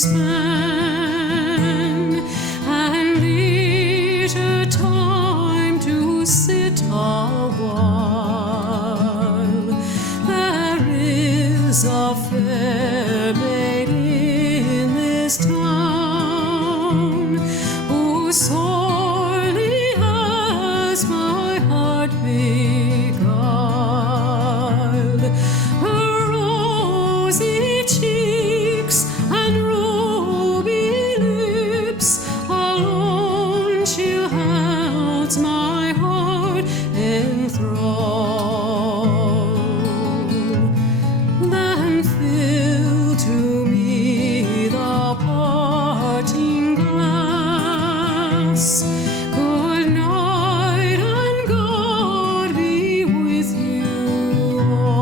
span, and leisure time to sit a while. There is a fair maid in this town who sorely has my heart beguiled. Her rosy cheeks and ruby lips alone she holds my heart in thrall. Then fill to me the parting glass. Good night and God be with you all.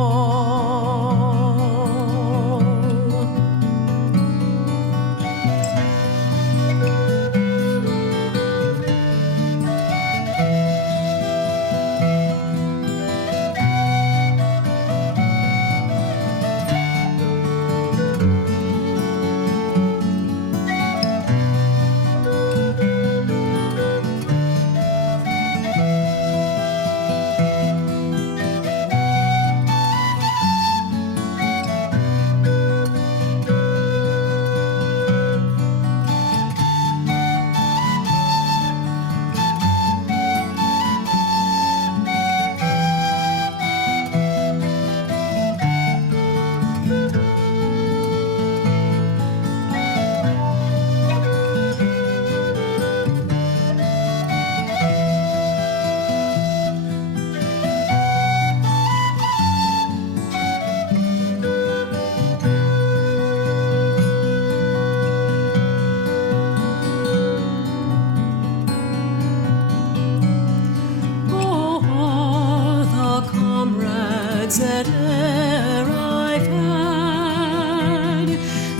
Oh, all the comrades that e'er I've had,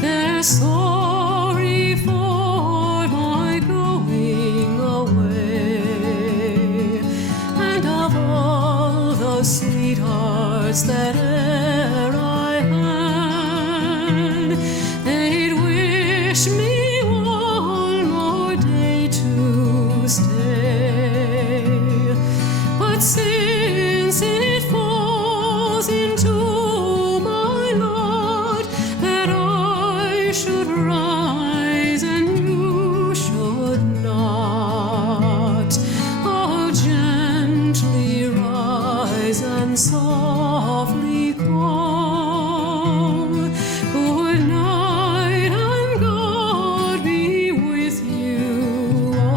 they're sorry for my going away. And of all the sweethearts that e'er I had, they'd wish me